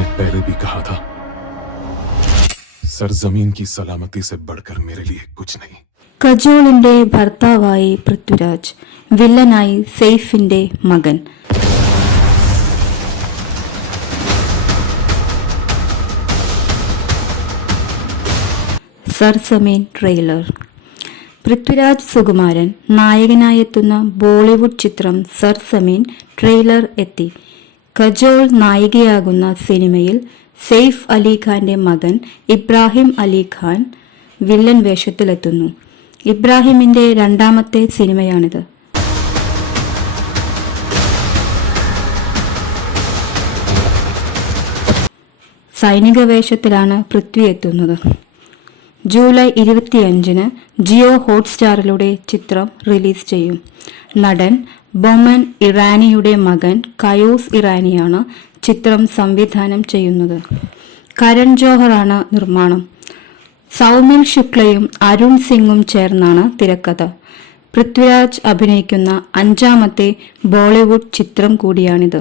मैंने पहले भी कहा था, सरजमीन की सलामती से बढ़कर मेरे लिए कुछ नहीं. കജോളിന്റെ ഭർത്താവായി പൃഥ്വിരാജ്, വില്ലനായി സെയ്ഫിന്റെ മകൻ. സർസമീൻ ട്രെയിലർ. പൃഥ്വിരാജ് സുകുമാരൻ നായകനായെത്തുന്ന ബോളിവുഡ് ചിത്രം സർസമീൻ ട്രെയിലർ എത്തി. കജോൾ നായികയാകുന്ന സിനിമയിൽ സെയ്ഫ് അലി ഖാന്റെ മകൻ ഇബ്രാഹിം അലി ഖാൻ വില്ലൻ വേഷത്തിലെത്തുന്നു. ഇബ്രാഹിമിന്റെ രണ്ടാമത്തെ സിനിമയാണിത്. സൈനിക വേഷത്തിലാണ് പൃഥ്വി എത്തുന്നത്. ജൂലൈ 25-ന് ജിയോ ഹോട്ട്സ്റ്റാറിലൂടെ ചിത്രം റിലീസ് ചെയ്യും. നടൻ ബൊമൻ ഇറാനിയുടെ മകൻ കയോസ് ഇറാനിയാണ് ചിത്രം സംവിധാനം ചെയ്യുന്നത്. കരൺ ജോഹറാണ് നിർമ്മാണം. സൗമിൽ ശുക്ലയും അരുൺ സിംഗും ചേർന്നാണ് തിരക്കഥ. പൃഥ്വിരാജ് അഭിനയിക്കുന്ന 5ാമത്തെ ബോളിവുഡ് ചിത്രം കൂടിയാണിത്.